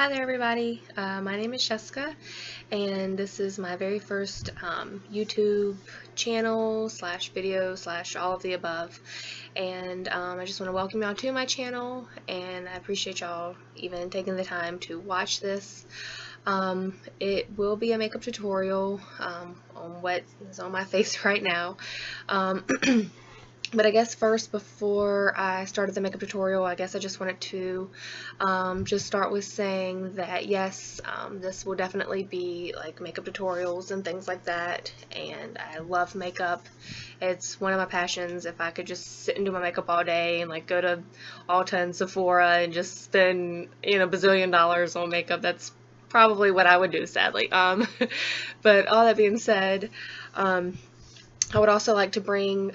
Hi there everybody, my name is Jessica and this is my very first YouTube channel slash video slash all of the above, and I just want to welcome y'all to my channel, and I appreciate y'all even taking the time to watch this. It will be a makeup tutorial on what is on my face right now. But I guess first, before I started the makeup tutorial, I guess I just wanted to just start with saying that yes, this will definitely be like makeup tutorials and things like that, and I love makeup. It's one of my passions. If I could just sit and do my makeup all day and like go to Ulta and Sephora and just spend, bazillion dollars on makeup, that's probably what I would do, sadly. But all that being said, I would also like to bring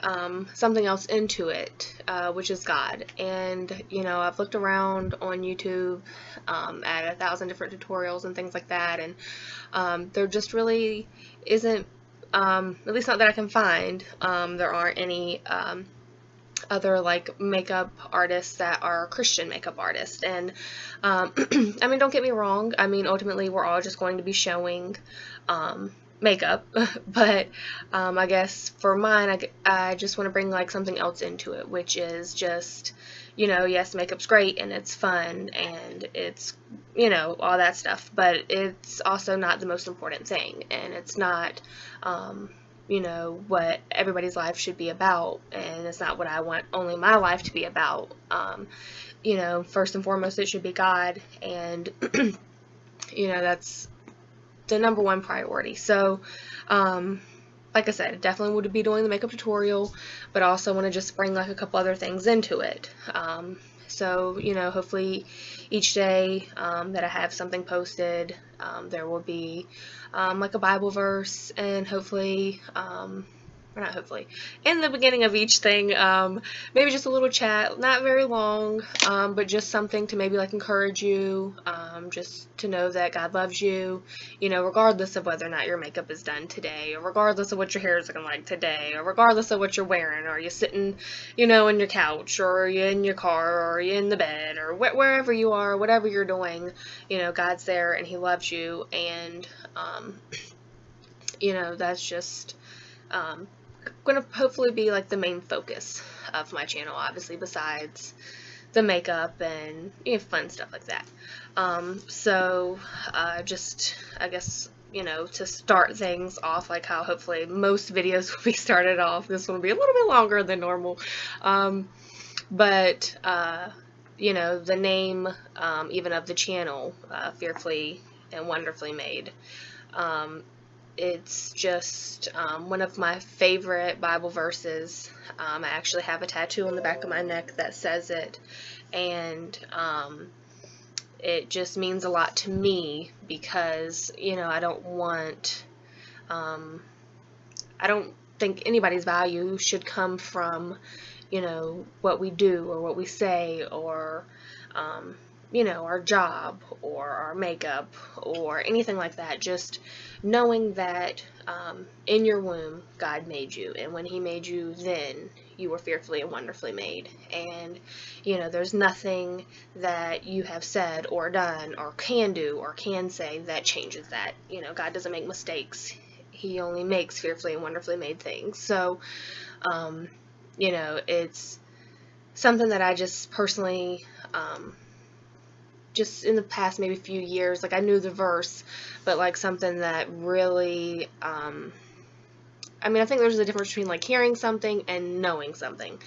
something else into it, which is God. And, I've looked around on YouTube at 1,000 different tutorials and things like that, and there just really isn't, at least not that I can find, there aren't any other like makeup artists that are Christian makeup artists. And I mean, don't get me wrong, I mean, ultimately we're all just going to be showing makeup, but I guess for mine, I just want to bring like something else into it, which is just, yes, makeup's great and it's fun and it's, all that stuff, but it's also not the most important thing, and it's not what everybody's life should be about, and it's not what I want only my life to be about. First and foremost, it should be God, and that's the number one priority. So like I said, definitely would be doing the makeup tutorial, but also want to just bring like a couple other things into it. So hopefully each day that I have something posted, there will be like a Bible verse, and hopefully or not hopefully, in the beginning of each thing, maybe just a little chat, not very long, but just something to maybe like encourage you, just to know that God loves you, regardless of whether or not your makeup is done today, or regardless of what your hair is looking like today, or regardless of what you're wearing, or you're sitting, in your couch, or you're in your car, or you're in the bed, or wherever you are, whatever you're doing, God's there and He loves you, and, that's just, going to hopefully be like the main focus of my channel, obviously, besides the makeup and fun stuff like that. So just, I guess, to start things off, like how hopefully most videos will be started off, this one will be a little bit longer than normal, but the name even of the channel, Fearfully and Wonderfully Made, it's just one of my favorite Bible verses. I actually have a tattoo on the back of my neck that says it, and it just means a lot to me because, I don't want, I don't think anybody's value should come from, what we do or what we say, or our job or our makeup or anything like that. Just knowing that in your womb God made you, and when He made you, then you were fearfully and wonderfully made, and there's nothing that you have said or done or can do or can say that changes that. God doesn't make mistakes. He only makes fearfully and wonderfully made things. So it's something that I just personally just in the past maybe few years, like I knew the verse, but like something that really, I mean, I think there's a difference between like hearing something and knowing something,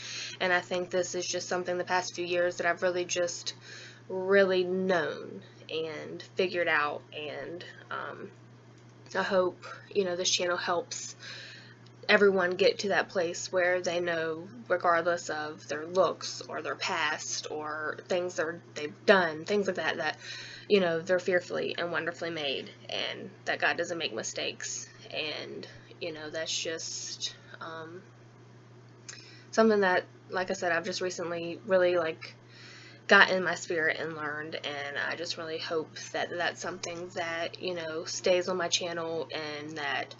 and I think this is just something the past few years that I've really just really known and figured out, and I hope this channel helps everyone get to that place where they know, regardless of their looks or their past or things they've done, things like that, that they're fearfully and wonderfully made, and that God doesn't make mistakes. And that's just something that, like I said, I've just recently really like got in my spirit and learned, and I just really hope that that's something that stays on my channel, and that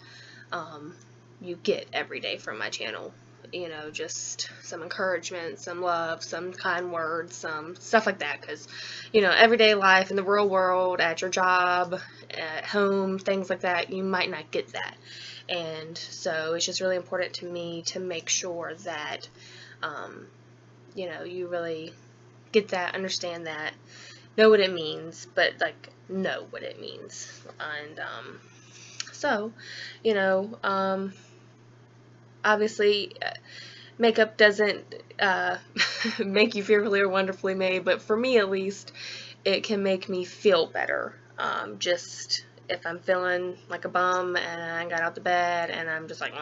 you get every day from my channel, you know, just some encouragement, some love, some kind words, some stuff like that, because, you know, everyday life in the real world, at your job, at home, things like that, you might not get that. And so it's just really important to me to make sure that, you know, you really get that, understand that, know what it means, but like know what it means. And so, you know, obviously, makeup doesn't make you fearfully or wonderfully made, but for me at least, it can make me feel better. Just if I'm feeling like a bum and I got out the bed and I'm just like,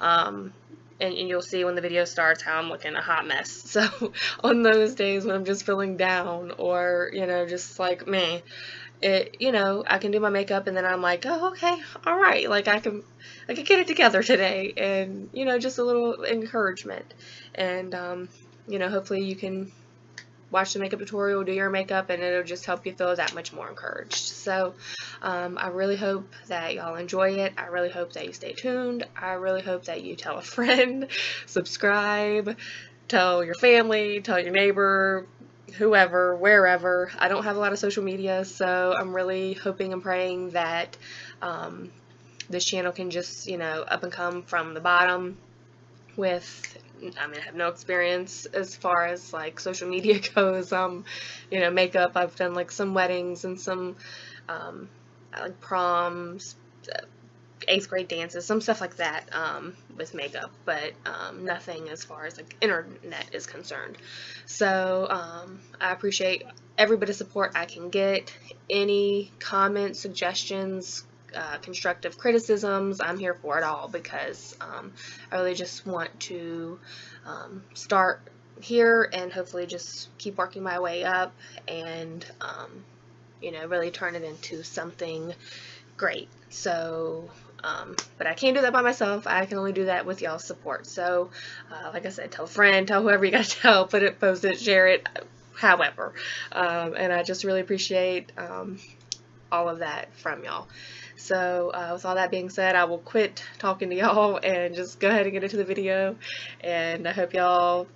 and you'll see when the video starts how I'm looking a hot mess. So on those days when I'm just feeling down, or, you know, just like me, you know, I can do my makeup and then I'm like, oh, okay, all right, like I can get it together today, and, you know, just a little encouragement. And you know, hopefully you can watch the makeup tutorial, do your makeup, and it'll just help you feel that much more encouraged. So I really hope that y'all enjoy it. I really hope that you stay tuned. I really hope that you tell a friend, subscribe, tell your family, tell your neighbor, whoever, wherever. I don't have a lot of social media, so I'm really hoping and praying that this channel can just, you know, up and come from the bottom with, I mean, I have no experience as far as like social media goes. You know, makeup, I've done like some weddings and some like proms, 8th grade dances, some stuff like that with makeup, but nothing as far as like internet is concerned. So I appreciate every bit of support I can get. Any comments, suggestions, constructive criticisms, I'm here for it all, because I really just want to start here and hopefully just keep working my way up, and you know, really turn it into something great. So but I can't do that by myself. I can only do that with y'all's support. So like I said, tell a friend, tell whoever you gotta tell, put it, post it, share it, however. And I just really appreciate all of that from y'all. So with all that being said, I will quit talking to y'all and just go ahead and get into the video. And I hope y'all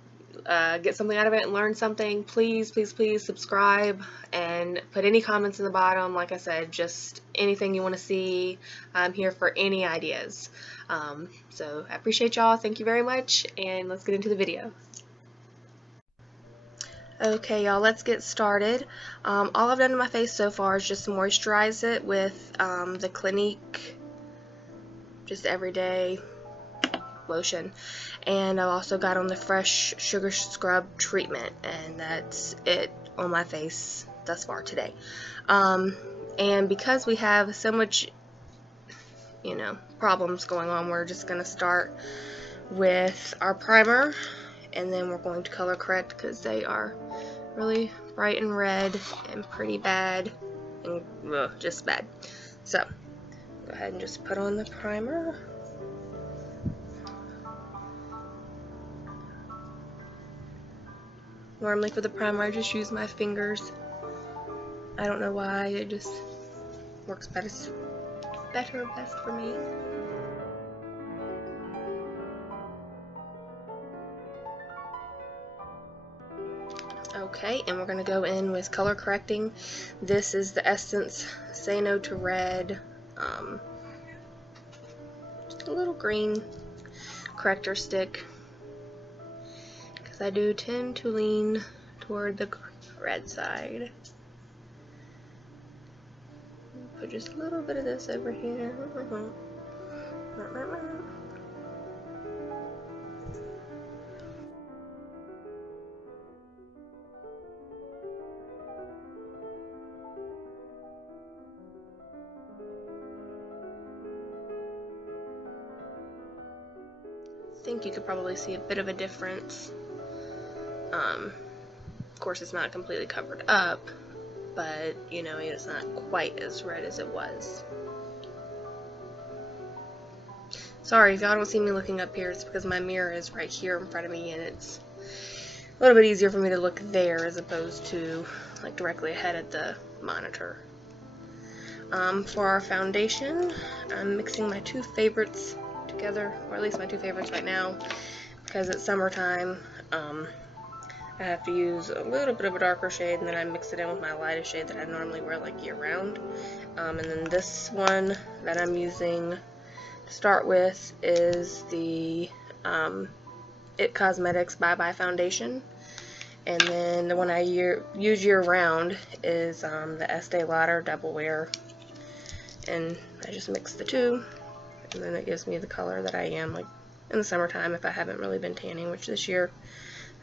get something out of it and learn something. Please, please, please subscribe and put any comments in the bottom. Like I said, just anything you want to see. I'm here for any ideas. So I appreciate y'all. Thank you very much, and let's get into the video. Okay, y'all, let's get started. All I've done to my face so far is just moisturize it with the Clinique just everyday lotion, and I've also got on the Fresh Sugar Scrub treatment, and that's it on my face thus far today. And because we have so much, you know, problems going on, we're just gonna start with our primer, and then we're going to color correct because they are really bright and red and pretty bad, and just bad. So go ahead and just put on the primer. Normally for the primer I just use my fingers. I don't know why, it just works best for me. Okay, and we're going to go in with color correcting. This is the Essence Say No to Red, just a little green corrector stick, because I do tend to lean toward the red side. Put just a little bit of this over here. I think you could probably see a bit of a difference. Of course, it's not completely covered up, but you know, it's not quite as red as it was. Sorry if y'all don't see me looking up here, it's because my mirror is right here in front of me, and it's a little bit easier for me to look there as opposed to like directly ahead at the monitor. For our foundation, I'm mixing my two favorites together, or at least my two favorites right now, because it's summertime. I have to use a little bit of a darker shade, and then I mix it in with my lightest shade that I normally wear like year round. And then this one that I'm using to start with is the It Cosmetics Bye Bye Foundation. And then the one I use year round is the Estee Lauder Double Wear. And I just mix the two, and then it gives me the color that I am like in the summertime if I haven't really been tanning, which this year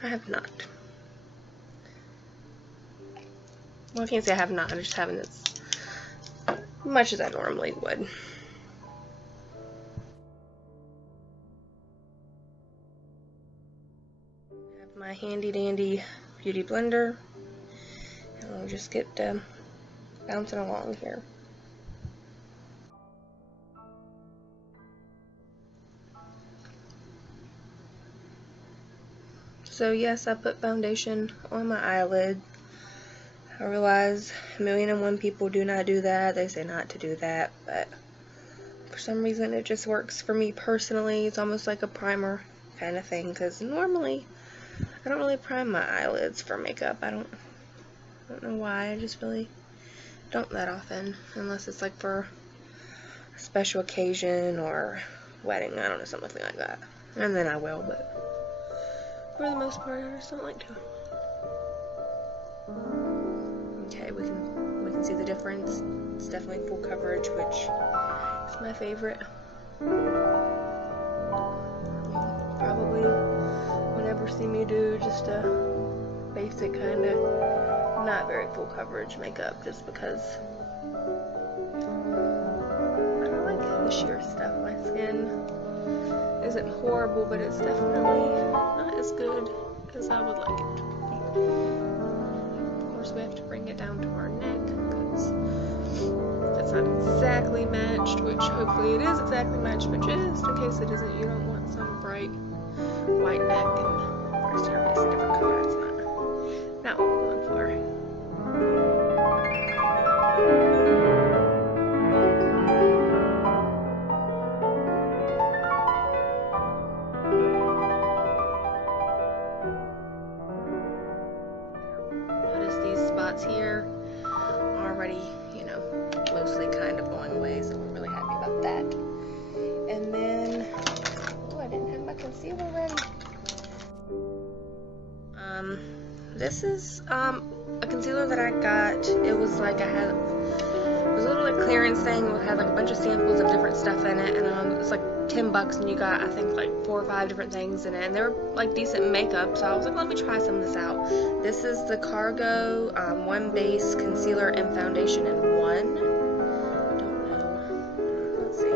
I have not. Well, I can't say I have not, I just haven't as much as I normally would. I have my handy dandy beauty blender, and we'll just get bouncing along here. So yes, I put foundation on my eyelid. I realize 1,000,001 people do not do that. They say not to do that, but for some reason it just works for me personally. It's almost like a primer kind of thing, because normally I don't really prime my eyelids for makeup. I don't know why. I just really don't that often, unless it's like for a special occasion or wedding. I don't know, something like that. And then I will, but for the most part, I just don't like to. Okay, we can see the difference. It's definitely full coverage, which is my favorite. Probably would never see me do just a basic kind of not very full coverage makeup, just because I don't like the sheer stuff. My skin isn't horrible, but it's definitely not as good as I would like it to be. Of course, we have to bring it down to our neck, because it's not exactly matched, which hopefully it is exactly matched, but just in case it isn't, you don't want some bright white neck and the rest of your face a different color. It's not what we're going for. Here already, mostly kind of going away, so we're really happy about that. And then, I didn't have my concealer ready. This is a concealer that I got. It was like it was a little like clearance thing. It had like a bunch of samples of different stuff in it, and it was like $10, and you got, I think, like 4 or 5 different things in it, and they were like decent makeup, so I was like, let me try some of this out. This is the Cargo One Base Concealer and Foundation in One. Don't know. Let's see.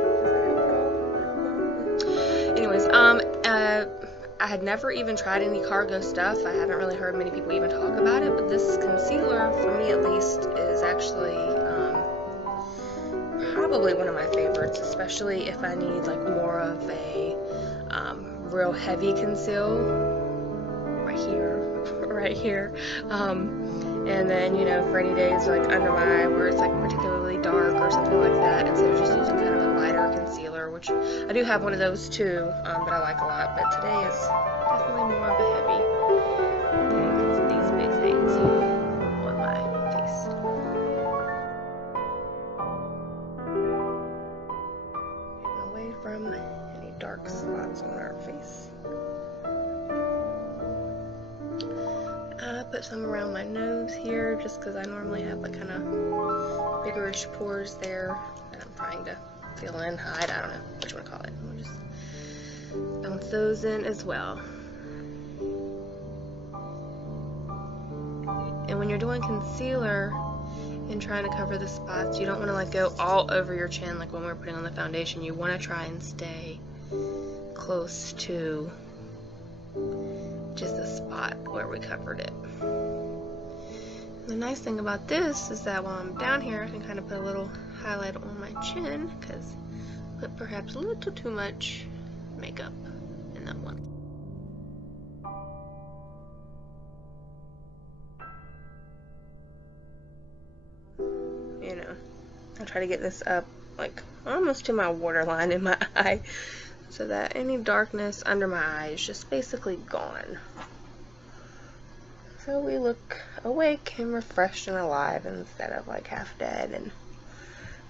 Anyways, I had never even tried any Cargo stuff. I haven't really heard many people even talk about it, but this concealer, for me at least, is actually probably one of my favorites, especially if I need like more of a real heavy conceal right here, and then for any days like under my eye where it's like particularly dark or something like that, instead of just using kind of a lighter concealer, which I do have one of those too, that I like a lot, but today is definitely more of a heavy. You can see these big things on my face. Away from any dark spots on our face. I put some around my nose here just because I normally have like kind of biggerish pores there that I'm trying to fill in, hide, I don't know what you want to call it. We'll just bounce those in as well. And when you're doing concealer and trying to cover the spots, you don't want to like go all over your chin like when we're putting on the foundation. You want to try and stay close to just the spot where we covered it. The nice thing about this is that while I'm down here, I can kind of put a little highlight on my chin, because I put perhaps a little too much makeup in that one. I'll try to get this up like almost to my waterline in my eye. so that any darkness under my eye is just basically gone. So we look awake and refreshed and alive instead of like half dead and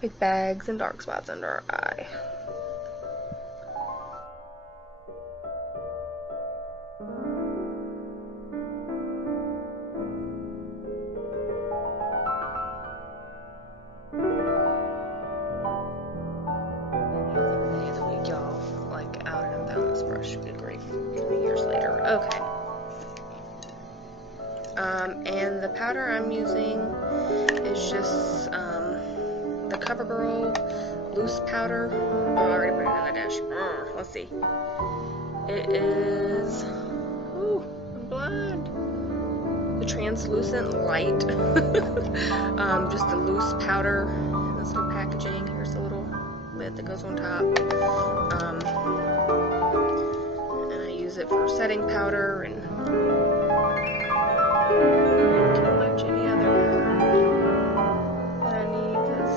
with bags and dark spots under our eye. Great. 20 years later. Okay. And the powder I'm using is just the CoverGirl loose powder. Oh, I already put it in the dish. Let's see. It is, ooh, I'm blind. The translucent light. Just a loose powder. This little packaging. Here's a little lid that goes on top. Use it for setting powder and pretty much any other powder that I need, because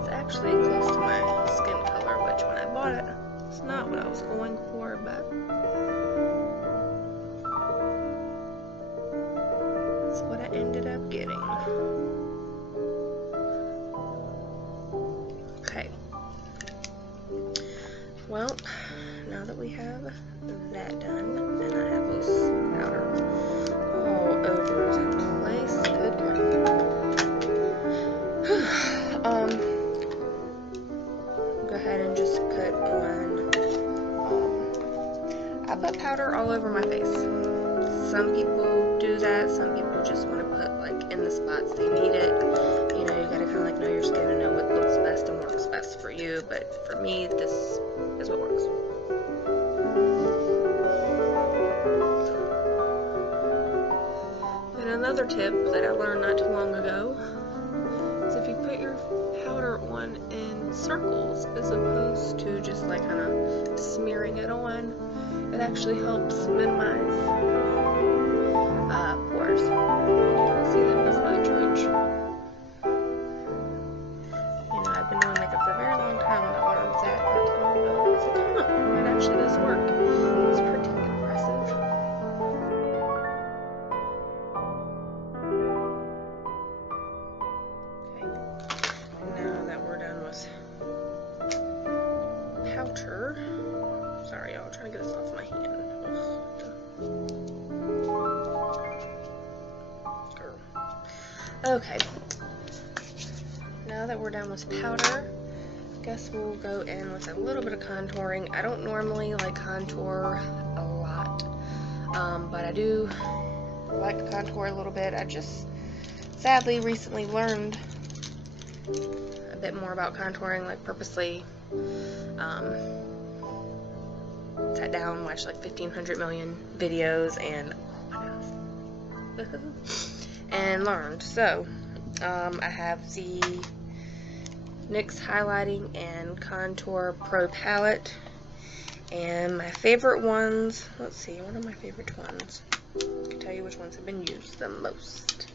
it's actually close to my skin color, which when I bought it, it's not what I was going for, but it's what I ended up getting. Okay. Well, now that we have that done, and I have loose powder all over the place, good God. Go ahead and just put on, I put powder all over my face. Some people do that, some people just want to put like in the spots they need it. You know, you gotta kind of like know your skin and know what looks best and works best for you, but for me, this is what works. And another tip that I learned not too long ago is if you put your powder on in circles as opposed to just like kind of smearing it on, it actually helps minimize pores. You don't see them as much, which, you know, I've been doing makeup for a very long time and I learned that not too long ago. I was like, huh, it actually does work. It's pretty impressive. Powder. Sorry, y'all, trying to get this off my hand. Okay. Now that we're done with powder, I guess we'll go in with a little bit of contouring. I don't normally like contour a lot, but I do like to contour a little bit. I just sadly recently learned a bit more about contouring, like purposely sat down, watched like 1,500 million videos, and oh my gosh, and learned. So I have the NYX Highlighting and Contour Pro Palette, and my favorite ones, let's see, what are my favorite ones? I can tell you which ones have been used the most.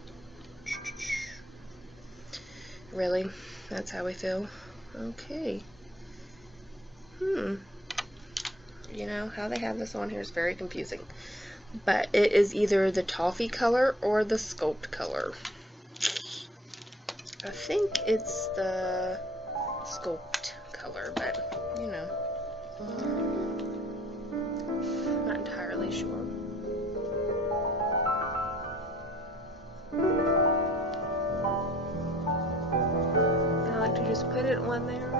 Really? That's how we feel? Okay. You know, how they have this on here is very confusing. But it is either the toffee color or the sculpt color. I think it's the sculpt color, but, you know, I'm not entirely sure. And I like to just put it on there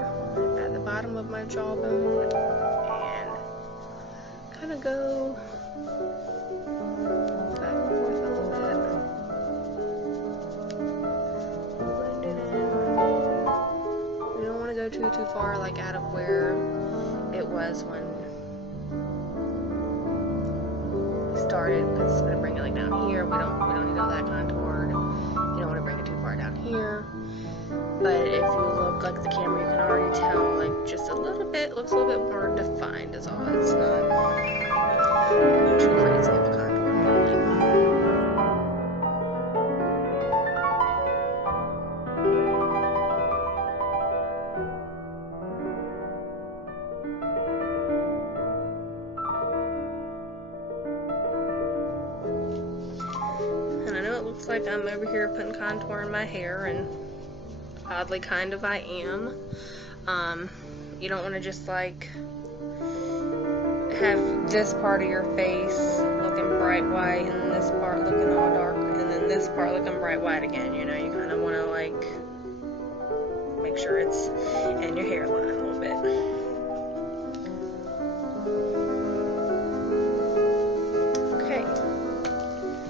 at the bottom of my jawbone and kind of go back and forth a little bit. Blend it in. We don't want to go too far, like out of where it was when we started, because it's going to bring it like down here. We don't need all that contoured. You don't want to bring it too far down here. But if you look like the camera, you can already tell, like, just a little bit, looks a little bit more defined is all. It's not too crazy of a contour normally. looks like I'm over here putting contour in my hair, and oddly kind of I am. You don't want to just like have this part of your face looking bright white and this part looking all dark and then this part looking bright white again, you know. You kind of want to like make sure it's in your hairline a little bit. Okay,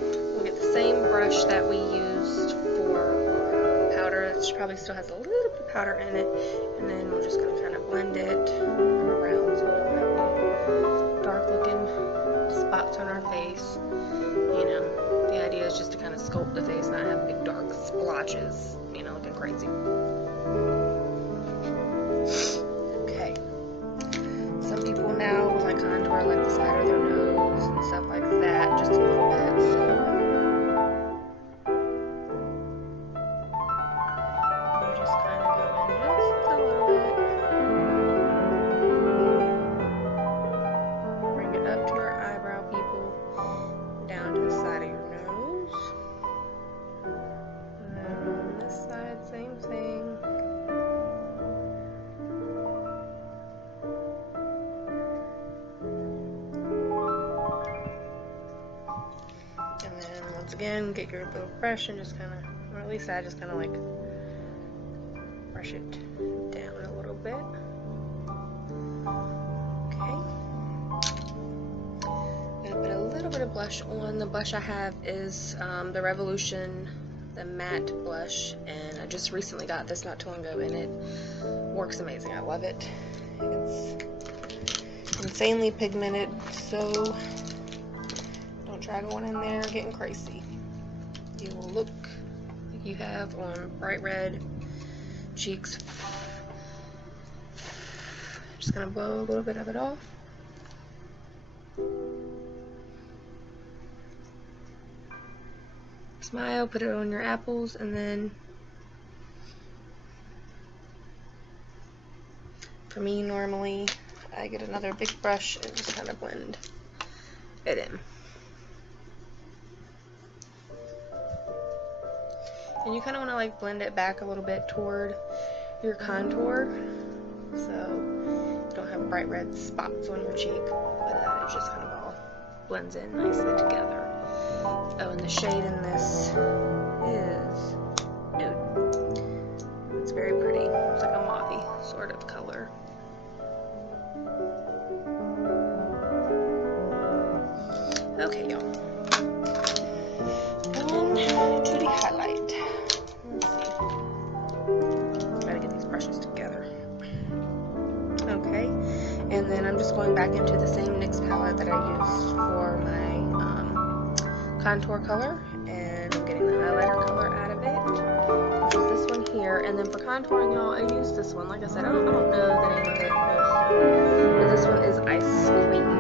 we'll get the same brush that we used for our powder. It probably still has a little bit of powder in it, and then we're just going to kind of blend it around so we don't have any dark looking spots on our face. You know, the idea is just to kind of sculpt the face, not have big dark splotches, you know, looking crazy. Okay, some people now will like contour like the side of their nose and stuff like that, just a little bit. So I'm just kind of going just a little bit. Bring it up to your eyebrow, people, down to the side of your nose, and then on this side, same thing. Again, get your little brush and just kind of, or at least I just kind of like brush it down a little bit. Okay. I'm gonna put a little bit of blush on. The blush I have is the Revolution, the matte blush, and I just recently got this not too long ago, and it works amazing. I love it. It's insanely pigmented, so don't try going in there getting crazy. You will look like you have on bright red cheeks. Just gonna blow a little bit of it off. Smile, put it on your apples, and then for me, normally I get another big brush and just kind of blend it in. And you kind of want to like blend it back a little bit toward your contour, so you don't have bright red spots on your cheek, but it just kind of all blends in nicely together. Oh, and the shade in this is nude. It's very pretty. It's like a mauvey sort of color. Okay, y'all. On to the highlight. Let's see. Gotta get these brushes together. Okay, and then I'm just going back into the same NYX palette that I used for my contour color, and I'm getting the highlighter color out of it, which is this one here. And then for contouring, y'all, I use this one. Like I said, I don't know the name of it, but this one is Ice Cream.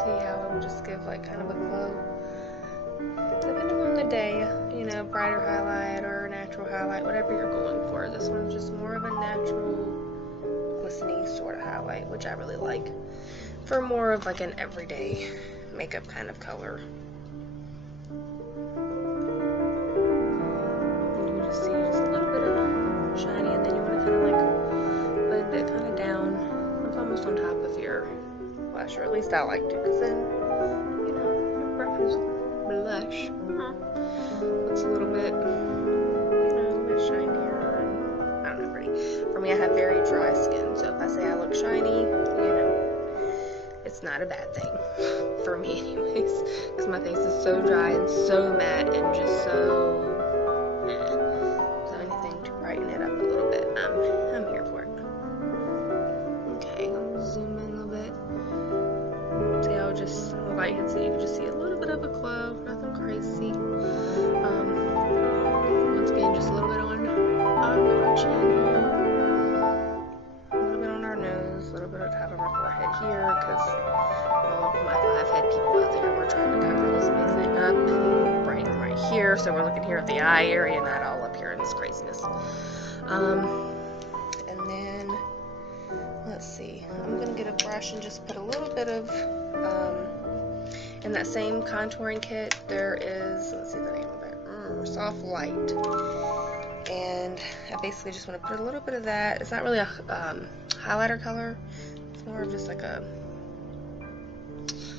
See how it will just give like kind of a glow, depending on the day, you know, brighter highlight or natural highlight, whatever you're going for. This one's just more of a natural, glistening sort of highlight, which I really like for more of like an everyday makeup kind of color. And you just see just a little bit of shiny, and then you want to kind of like blend it kind of down. It's almost on top of your blush, or at least I like to, because then, you know, your brush blush looks a little bit, you know, a little bit shinier. I don't know, pretty. For me, I have very dry skin, so if I say I look shiny, you know, it's not a bad thing for me anyways, because my face is so dry and so matte and just so so anything to brighten it up a little bit, I'm here for it. Okay, let me zoom in a little bit. See how just the light hits it, you can just see a little bit of a glow, nothing crazy. Once again, just a little bit on our chin here, a little bit on our nose, a little bit on top of our forehead here, because all of my 5-head people out there, we're trying to cover this big thing up, brighten right here, so we're looking here at the eye area, not all up here in this craziness. And then let's see, I'm gonna get a brush and just put a little bit of in that same contouring kit there is, let's see the name of it, Soft Light, and I basically just want to put a little bit of that. It's not really a highlighter color, it's more of just like a,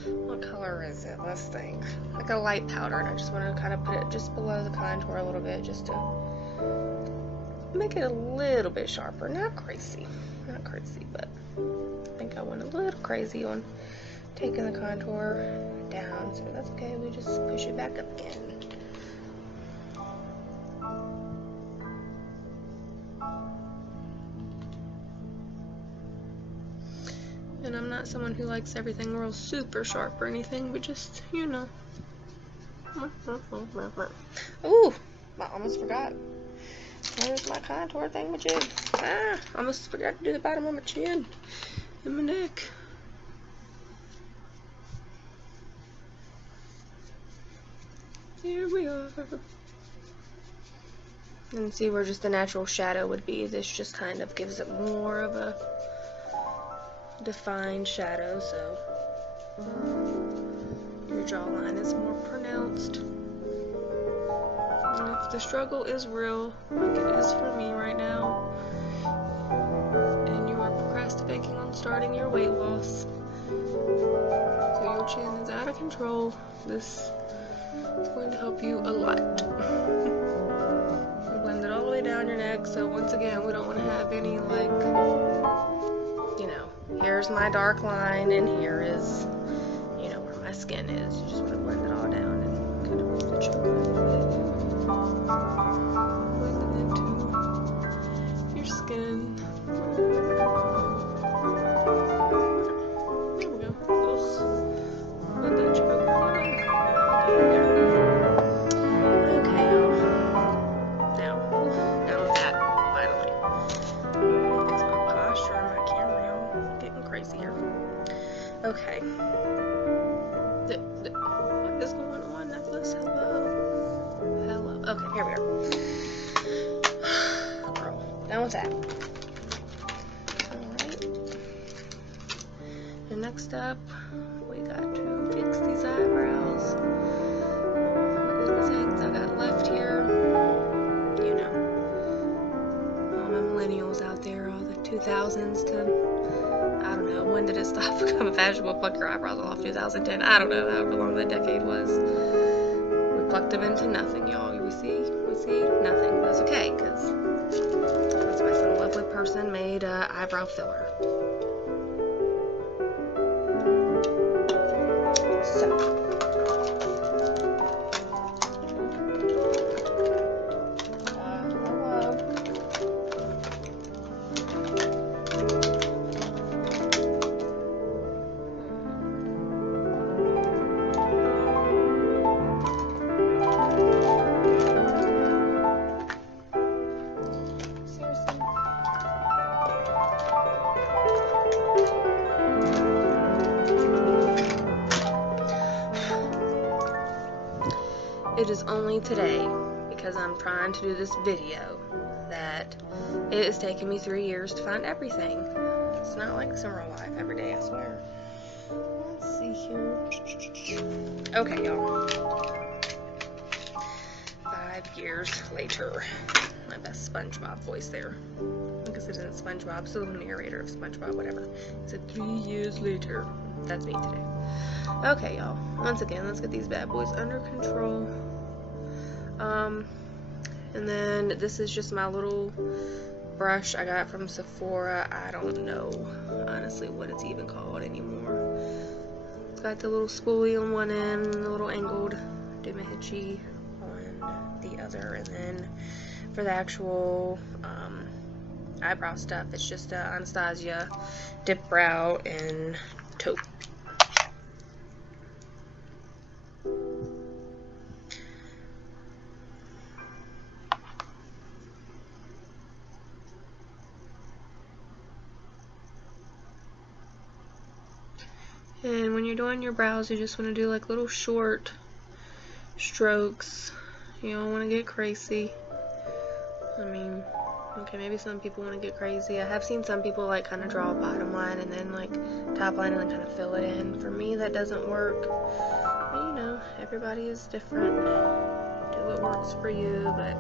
what color is it, let's think, like a light powder, and I just want to kind of put it just below the contour a little bit just to make it a little bit sharper. Not crazy, but I think I went a little crazy on taking the contour down, so that's okay. We just push it back up again. And I'm not someone who likes everything real super sharp or anything, but just, you know. Ooh, I almost forgot. There's my contour thingamajig. Ah, almost forgot to do the bottom of my chin and my neck. Here we are. And see where just the natural shadow would be. This just kind of gives it more of a defined shadow, so your jawline is more pronounced. And if the struggle is real, like it is for me right now, and you are procrastinating on starting your weight loss, so your chin is out of control, this is going to help you a lot. Blend it all the way down your neck, so once again, we don't want to have any, like, you know, here's my dark line, and here is, you know, where my skin is. You just want to blend it all down and kind of move the choke a little bit. Blend it into your skin. There we go. Close. Let that choke fly. Okay, y'all. Now with that, finally. Fix my posture on my camera, y'all. Getting crazy here. Okay. What is going on, necklace? Hello. Okay, here we are. Girl, done with that. Alright. And next up, we got to fix these eyebrows. What little things I got left here. You know. All my millennials out there, all the 2000s to, I don't know, when did it stop becoming fashionable? Pluck your eyebrows off, 2010. I don't know, however long that decade was. We plucked them into nothing, y'all. We see nothing. That's okay, because that's why some lovely person made eyebrow filler. So, it is only today, because I'm trying to do this video, that it has taken me 3 years to find everything. It's not like this in real life every day, I swear. Let's see here. Okay, y'all. 5 years later. My best SpongeBob voice there. I guess it isn't SpongeBob, still the narrator of SpongeBob, whatever. It said 3 years later. That's me today. Okay, y'all. Once again, let's get these bad boys under control. And then this is just my little brush I got from Sephora. I don't know, honestly, what it's even called anymore. It's got the little spoolie on one end, and the little angled demahichi on the other. And then for the actual eyebrow stuff, it's just Anastasia Dip Brow and Taupe. And when you're doing your brows, you just want to do like little short strokes. You don't want to get crazy. I mean, Okay, maybe some people want to get crazy. I have seen some people like kind of draw a bottom line and then like top line and then kind of fill it in. For me, that doesn't work. But you know, everybody is different. Do what works for you, but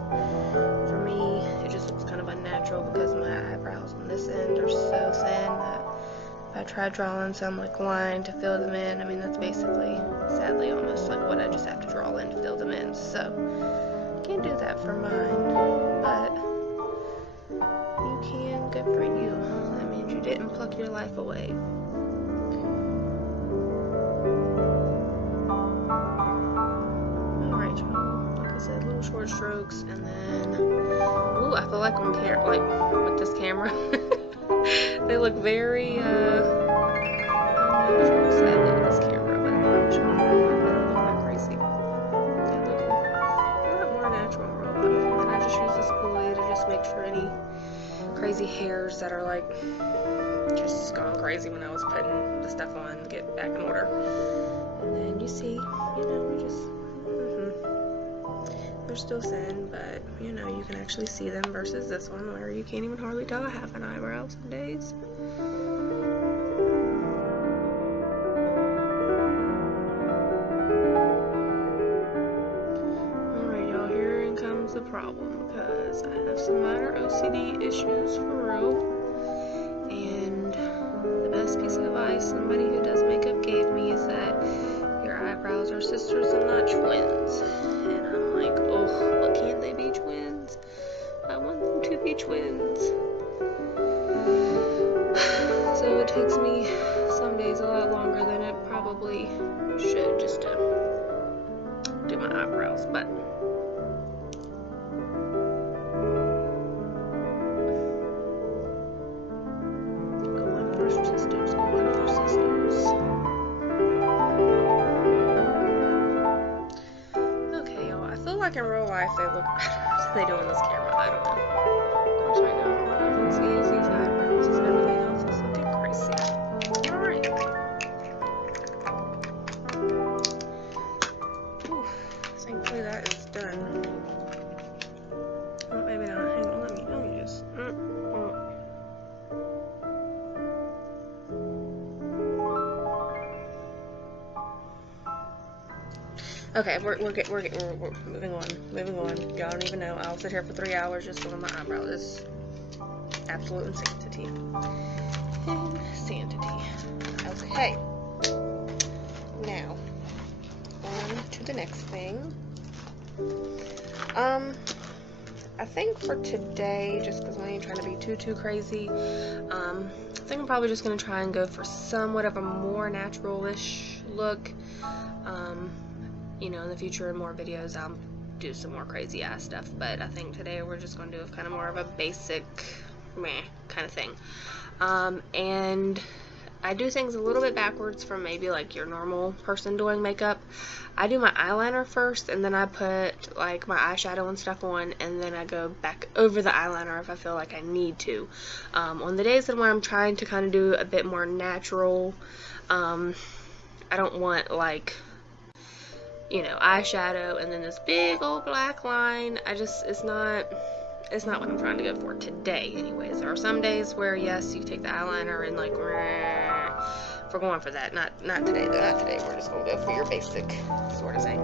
for me, it just looks kind of unnatural because my eyebrows on this end are so thin that if I try drawing some like line to fill them in, I mean that's basically, sadly, almost like what I just have to draw in to fill them in. So can't do that for mine, but you can. Good for you. That means you didn't pluck your life away. Alright, y'all. Like I said, little short strokes, and then, ooh, I feel like with this camera, they look very, unnatural, sadly, with this camera, but I'm not sure they don't look like crazy. They look a lot more natural in real life. And then I just use this spoolie to just make sure any crazy hairs that are like just gone crazy when I was putting the stuff on to get back in order. And then you see, we just they're still thin, but you can actually see them versus this one where you can't even hardly tell I have an eyebrow some days. Alright, y'all, here comes the problem because I have some minor OCD issues for real. And the best piece of advice somebody who does makeup gave me is that your eyebrows are sisters and not twins. And I'm like, oh, but can't they be twins? I want them to be twins. So it takes me some days a lot longer than it probably should just to do my eyebrows, but like in real life they look better than they do on this camera. I don't know. Gosh, I know. All I can see is these eyebrows and everything else is looking crazy. Alright. Thankfully that is done. Oh, maybe not. Hang on, let me just Okay, we're moving on. Y'all don't even know. I'll sit here for 3 hours just doing my eyebrows. It's absolute insanity. Okay. Now, on to the next thing. I think for today, just because I ain't trying to be too crazy, I think I'm probably just going to try and go for somewhat of a more natural-ish look. In the future in more videos I'll do some more crazy ass stuff, but I think today we're just going to do kind of more of a basic kind of thing. And I do things a little bit backwards from maybe like your normal person doing makeup. I do my eyeliner first, and then I put like my eyeshadow and stuff on, and then I go back over the eyeliner if I feel like I need to. On the days when I'm trying to kind of do a bit more natural, I don't want like eyeshadow and then this big old black line. It's not what I'm trying to go for today anyways. There are some days where yes, you take the eyeliner and like if we're going for that. Not today though. Not today. We're just gonna go for your basic sort of thing.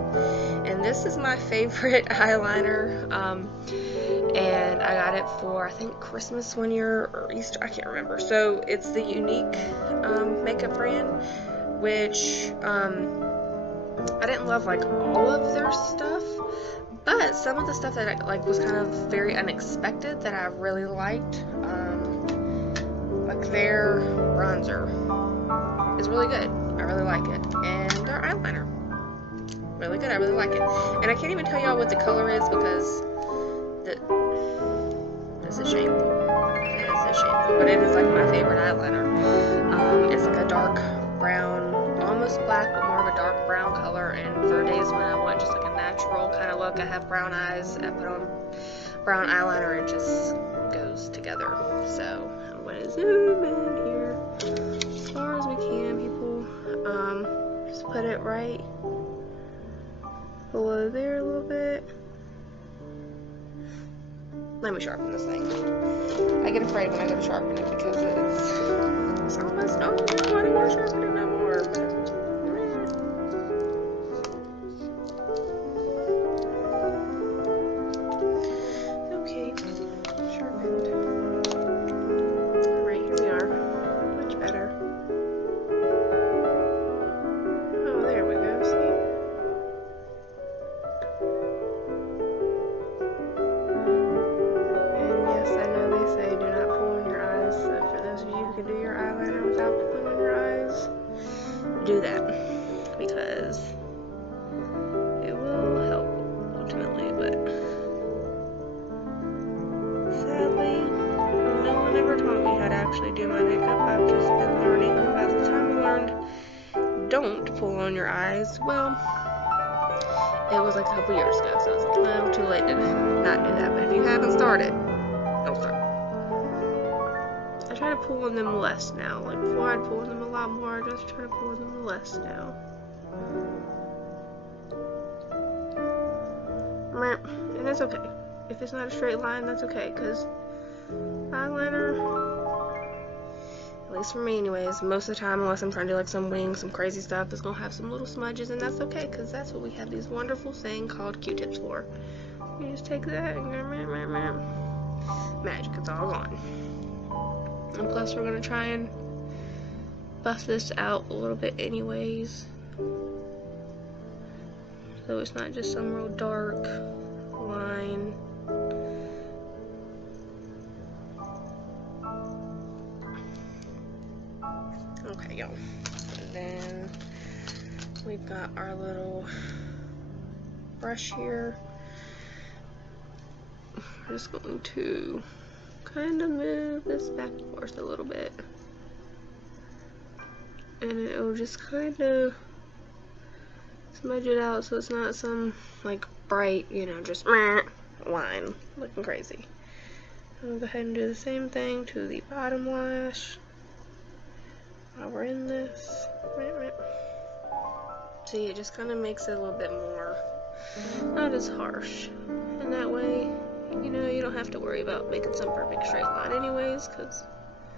And this is my favorite eyeliner, and I got it for I think Christmas one year or Easter, I can't remember. So it's the Unique makeup brand, which I didn't love like all of their stuff, but some of the stuff that was kind of very unexpected that I really liked, like their bronzer is really good. I really like it, and their eyeliner really good. I really like it, and I can't even tell y'all what the color is because this is shameful. But it is like my favorite eyeliner. It's like a dark brown, almost black, but more of a dark brown color. And for days when I want just like a natural kind of look, I have brown eyes, I put on brown eyeliner, it just goes together. So I'm going to zoom in here as far as we can, people. Just put it right below there a little bit. Let me sharpen this thing. I get afraid when I go to sharpen it because it's almost over. I don't want to sharpen it no more. Okay, sharpened. Alright, here we are. Much better. Oh, there we go, see? And yes, I know they say do not pull in your eyes, so for those of you who can do your eyeliner without pulling in your eyes, do that, because it will help ultimately, but sadly, no one ever taught me how to actually do my makeup. I've just been learning, and by the time I learned don't pull on your eyes, well, it was like a couple years ago, so it's a little too late to not do that. But if you haven't started, don't start. I try to pull on them less now. Like before, I'd pull on them a lot more. I just try to pull on them less now. And that's okay. If it's not a straight line, that's okay, because eyeliner, at least for me anyways, most of the time, unless I'm trying to do like some wings, some crazy stuff, it's gonna have some little smudges, and that's okay, because that's what we have these wonderful things called Q-tips for. You just take that and go magic, it's all gone. And plus we're gonna try and buff this out a little bit anyways, so it's not just some real dark line. Okay, y'all. And then we've got our little brush here. I'm just going to kind of move this back and forth a little bit, and it'll just kind of smudge it out so it's not some like bright, you know, just line looking crazy. I'll go ahead and do the same thing to the bottom lash while we're in this. See, it just kind of makes it a little bit more not as harsh, and that way, you know, you don't have to worry about making some perfect straight line anyways, because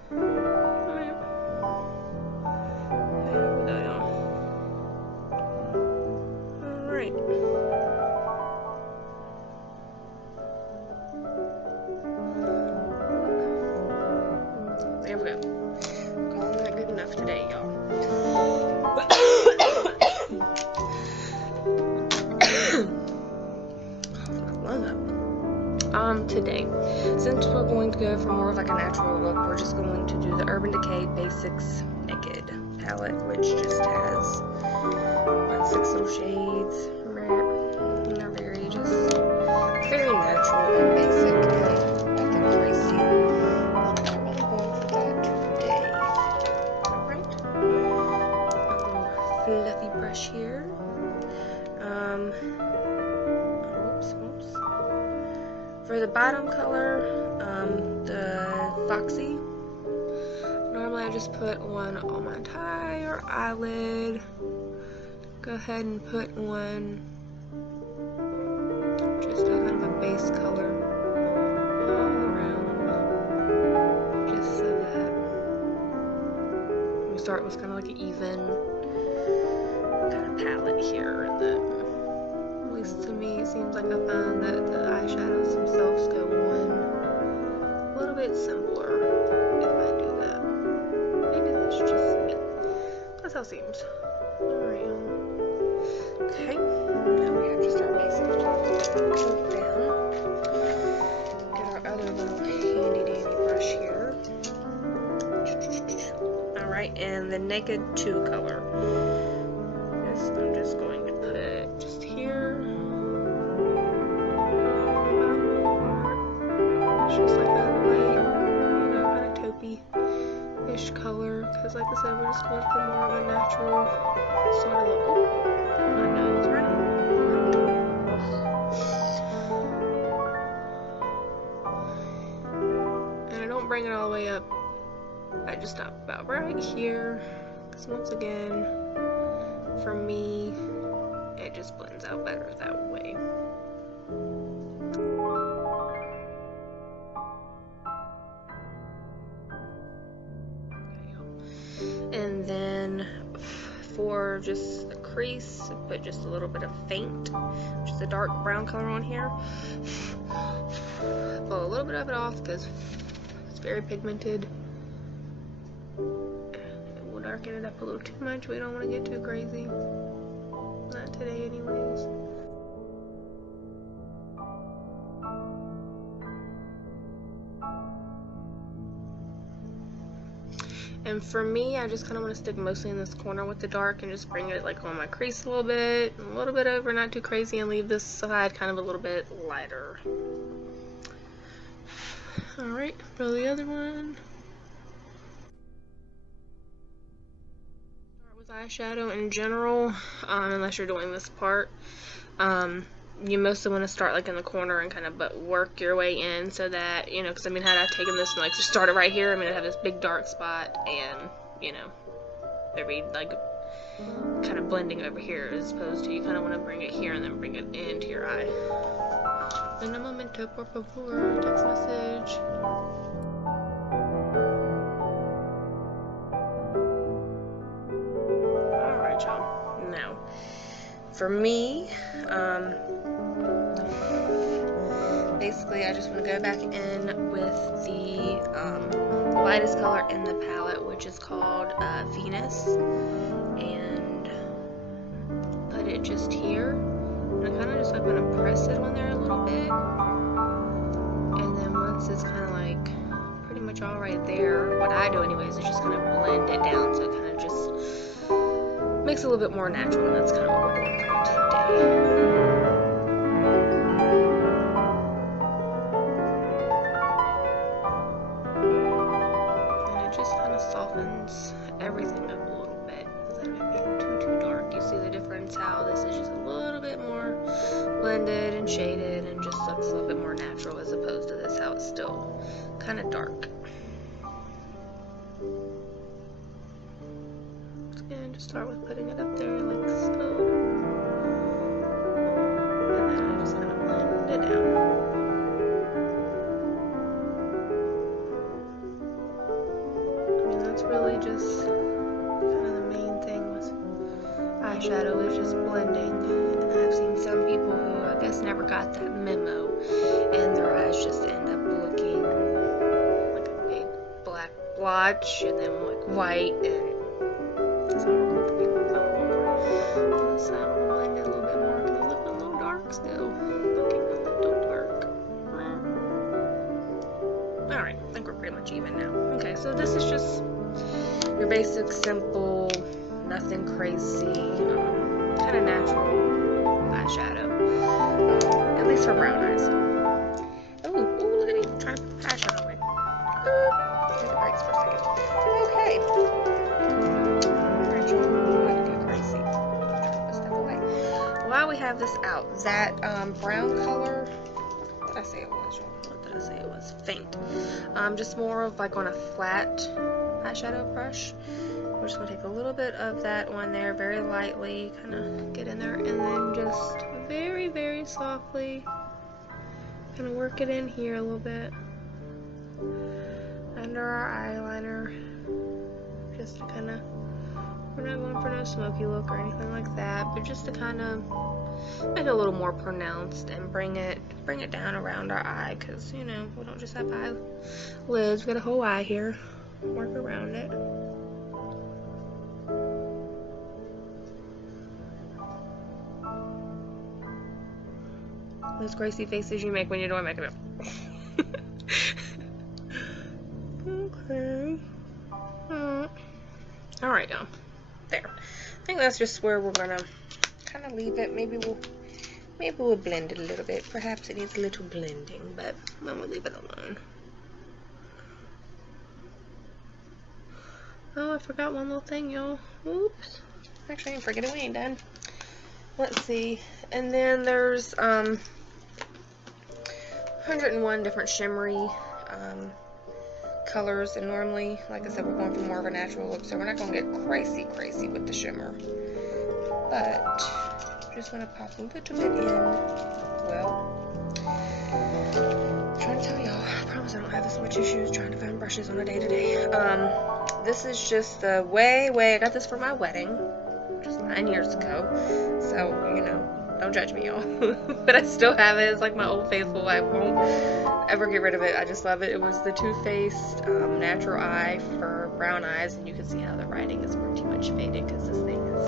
there we go, y'all. Alright. There we go. Calling that good enough today, y'all. Today, since we're going to go for more of like a natural look, we're just going to do the Urban Decay Basics Naked palette, which just has what, 6 little shades, and they're very natural and basic, nothing crazy. I'm really going for that today. Alright, a little fluffy brush here. For the bottom color, the Foxy, normally I just put one on my entire eyelid. Go ahead and put one, just a kind of a base color all around, just so that we start with kind of like an even kind of palette here. That, at least to me, it seems like I found that the eyeshadows themselves go on a little bit simpler if I do that. Maybe that's just me. That's how it seems. Alright. Okay. Now we have just our basic coat down. Get our other little handy dandy brush here. Alright, and the Naked 2 color. This I'm just going to put just here. It's just like a light, you know, kind of taupey-ish color. Because like I said, we're just going for more of a natural sort of look. Oh, my nose, right? And I don't bring it all the way up. I just stop about right here. Because once again, for me, it just blends out better that way. just a crease, put just a little bit of faint, which is a dark brown color on here. Pull a little bit of it off because it's very pigmented. We'll darken it up a little too much. We don't want to get too crazy. Not today anyways. And for me, I just kind of want to stick mostly in this corner with the dark and just bring it like on my crease a little bit over, not too crazy, and leave this side kind of a little bit lighter. Alright, for the other one. Start with eyeshadow in general, unless you're doing this part. You mostly want to start like in the corner and kind of work your way in so that, you know, because I mean, had I taken this and like just started right here, I mean, I'd have this big dark spot and, you know, there'd be like kind of blending over here, as opposed to you kind of want to bring it here and then bring it into your eye. En un momento, por favor, text message. Alright, y'all. Now, for me, basically, I just want to go back in with the lightest color in the palette, which is called Venus, and put it just here. And I kind of just like want to press it on there a little bit, and then once it's kind of like pretty much all right there, what I do anyways is just kind of blend it down so it kind of just makes it a little bit more natural, and that's kind of what we're going on today. Softens everything up a little bit instead of it being too dark. You see the difference how this is just a little bit more blended and shaded and just looks a little bit more natural, as opposed to this how it's still kind of dark. And just start with putting it up there like so, and then I just kind of blend it down. Really just kind of the main thing with eyeshadow is just blending, and I've seen some people who I guess never got that memo and their eyes just end up looking like a big black blotch and then like white, and so I'm going for people that are on this side. I'm going to blend it a little bit more because they look a little dark still, looking a little dark. Alright, I think we're pretty much even now. Okay, so this is just your basic, simple, nothing crazy, kind of natural eyeshadow, at least for brown eyes. Oh, look at me trying to put eyeshadow away. Take a break for a second. Okay. Alright, y'all, I'm going to get crazy. Try to step away. While we have this out, that brown color, what did I say it was, y'all? What did I say it was? Faint. Just more of like on a flat eyeshadow brush. We're just going to take a little bit of that on there very lightly, kind of get in there, and then just very, very softly kind of work it in here a little bit under our eyeliner, just to kind of, we're not going for no smoky look or anything like that, but just to kind of make it a little more pronounced and bring it down around our eye, because, you know, we don't just have eyelids, we got a whole eye here. Work around it. Those crazy faces you make when you're doing makeup. Okay. Alright, y'all. There. I think that's just where we're gonna kind of leave it. Maybe we'll blend it a little bit. Perhaps it needs a little blending, but then we'll leave it alone. Oh, I forgot one little thing, y'all. Oops. Actually, I didn't forget it. We ain't done. Let's see. And then there's 101 different shimmery colors, and normally, like I said, we're going for more of a natural look, so we're not going to get crazy with the shimmer. But just want to pop a little bit in. Well, I'm trying to tell y'all, I promise I don't have as much issues trying to find brushes on a day-to-day. This is just the way I got this for my wedding, which is my 9 years ago. So, you know, don't judge me, y'all. But I still have it. It's like my old faithful. I won't ever get rid of it. I just love it. It was the Too Faced Natural Eye for brown eyes, and you can see how the writing is pretty much faded because this thing is,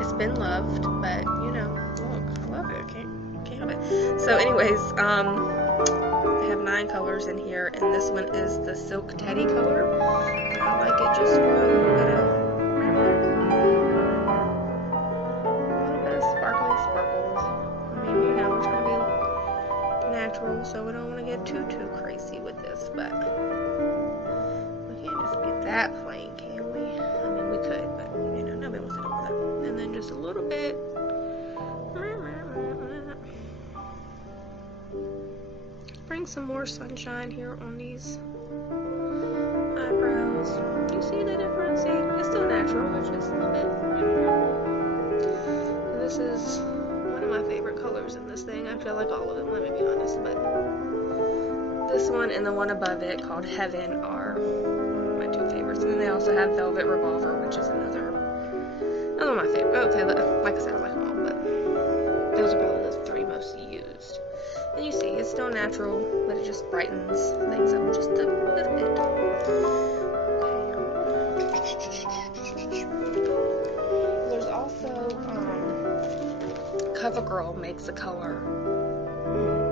it's been loved, but you know, look, I love it. I can't help it. So anyways, they have 9 colors in here, and this one is the Silk Teddy color. I like it just for a little bit of sparkles. I mean, you know, we're trying to be natural, so we don't want to get too crazy with this, but we can't just be that plain, can we? I mean, we could, but you know, nobody wants to do that. And then just a little bit. Bring some more sunshine here on these eyebrows. You see the difference? See, it's still natural, but just a little bit. This is one of my favorite colors in this thing. I feel like all of them, let me be honest, but this one and the one above it called Heaven are my 2 favorites. And then they also have Velvet Revolver, which is another one of my favorites. Okay, like I said, I like them all, but those are probably the 3 most used. And you see, it's still natural, but it just brightens things up just a little bit. Okay. There's also, CoverGirl makes a color.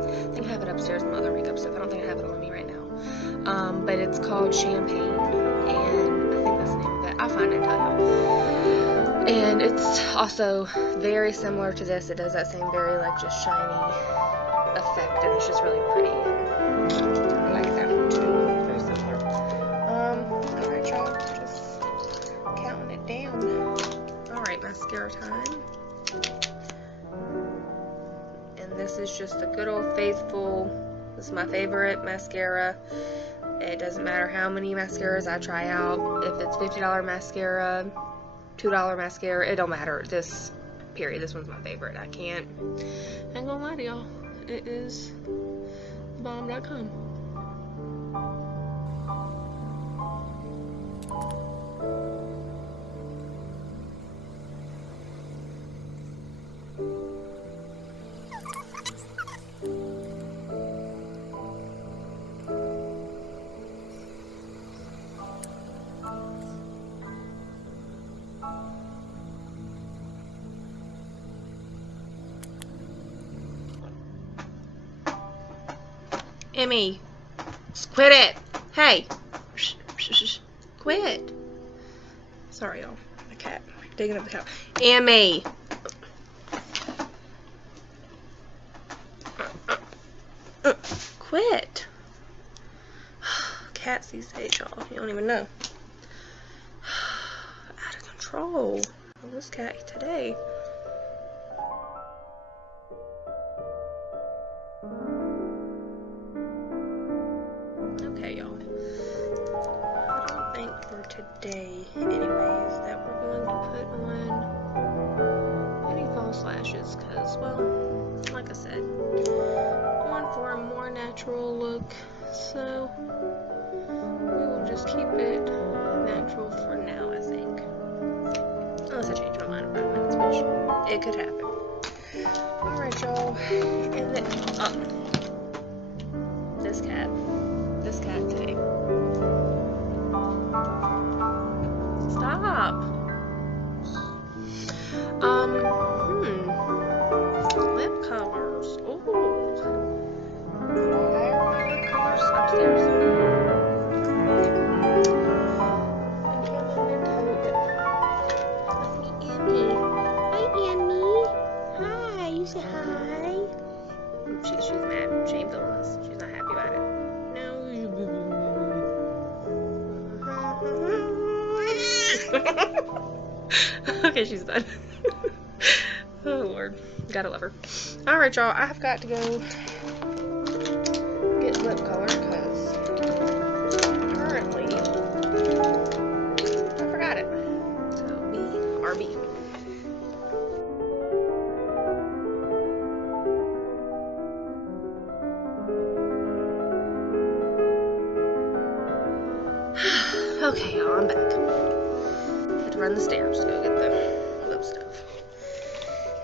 I think I have it upstairs in my other makeup stuff. I don't think I have it on me right now. But it's called Champagne, and I think that's the name of it. I'll find it and tell y'all. And it's also very similar to this. It does that same very, like, just shiny effect, and it's just really pretty. I like that one too. Very similar. Alright, y'all. Just counting it down. Alright, mascara time. And this is just a good old faithful. This is my favorite mascara. It doesn't matter how many mascaras I try out. If it's $50 mascara, $2 mascara, it don't matter. This one's my favorite. I ain't gonna lie to y'all. It is bomb.com. Emmy, quit it. Hey, quit. Sorry, y'all. My cat digging up the couch. Emmy. Quit. Cats these days, y'all. You don't even know. Out of control. Well, this cat today. Okay, y'all. I don't think for today, anyways, that we're going to put on any false lashes, because, well, like I said, going for a more natural look, so we will just keep it natural for now, I think. Unless I change my mind in 5 minutes, which it could happen. Alright, y'all. And then, this cat today. Stop. Lip colors. Ooh. Why are my lip colors upstairs? Emmy. Hi, Emmy. Hi. You say hi. She's mad. She ain't feeling this. She's not happy about it. No. Okay, she's done. Oh, Lord. Gotta love her. Alright, y'all. I've got to go get lip color because currently I forgot it. So, BRB. Okay, y'all, I'm back. Had to run down the stairs to go get the lip stuff.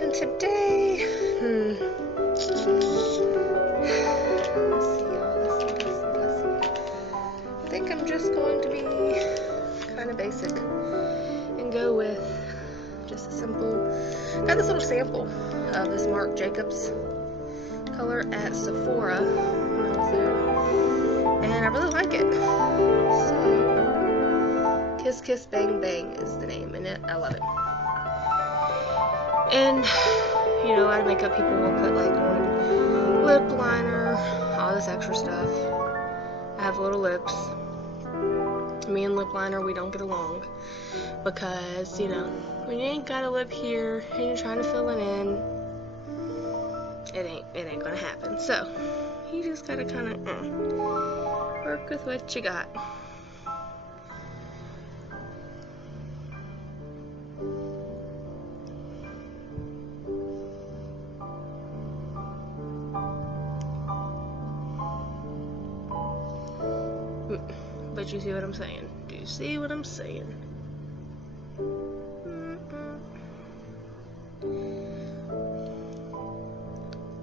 And today, let's see, y'all. Let's see. I think I'm just going to be kind of basic and go with just a simple. Got this little sample of this Marc Jacobs color at Sephora, and I really like it. So, Kiss Kiss Bang Bang is the name in it. I love it. And you know, out of makeup, people will put like on lip liner, all this extra stuff. I have little lips. Me and lip liner, we don't get along because, you know, when you ain't got a lip here and you're trying to fill it in, it ain't gonna happen. So you just gotta kind of work with what you got. But you see what I'm saying? Do you see what I'm saying?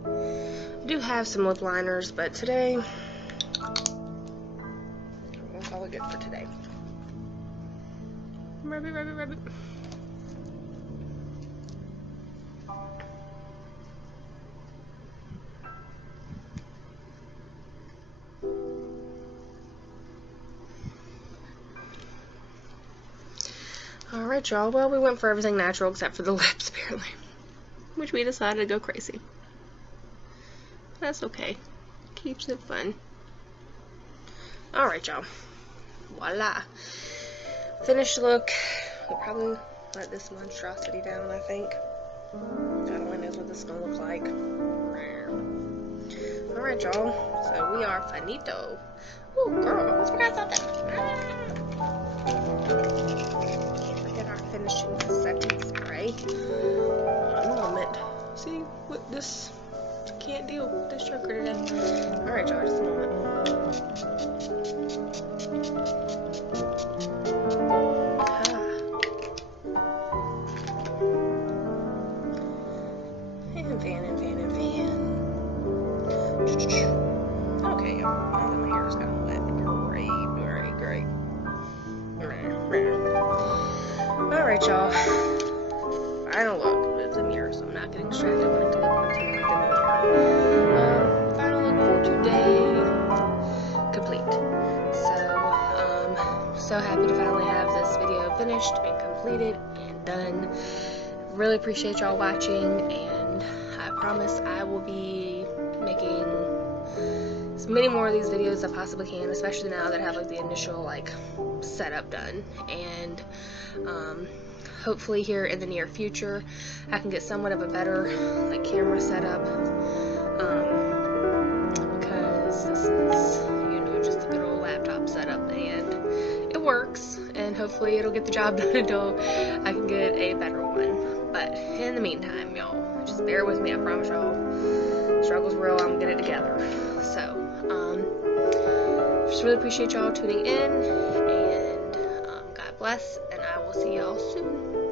I do have some lip liners, but today we'll call it good for today. Rabbit. Alright, y'all. Well, we went for everything natural except for the lips, apparently. Which we decided to go crazy. That's okay. Keeps it fun. Alright, y'all. Voila. Finished look. We'll probably let this monstrosity down, I think. God only knows what this is going to look like. Alright, y'all. So, we are finito. Ooh, girl. I almost forgot something. Our finishing setting spray. One moment. See what this can't deal with this sugar today. Alright, y'all, just a moment. And fan. Okay, y'all. Now that my hair's gotten wet. Great. Alright, y'all. Final look with the mirror, so I'm not getting distracted wanting to look into the mirror. Final look for today. Complete. So happy to finally have this video finished and completed and done. Really appreciate y'all watching, and I promise I will be making as many more of these videos as I possibly can, especially now that I have like the initial like setup done. And hopefully here in the near future I can get somewhat of a better like camera setup, because this is, you know, just a good old laptop setup and it works, and hopefully it'll get the job done until I can get a better one. But in the meantime, y'all, just bear with me. I promise y'all, struggle's real. I'm gonna get it together. So just really appreciate y'all tuning in, and God bless, and I will see y'all soon.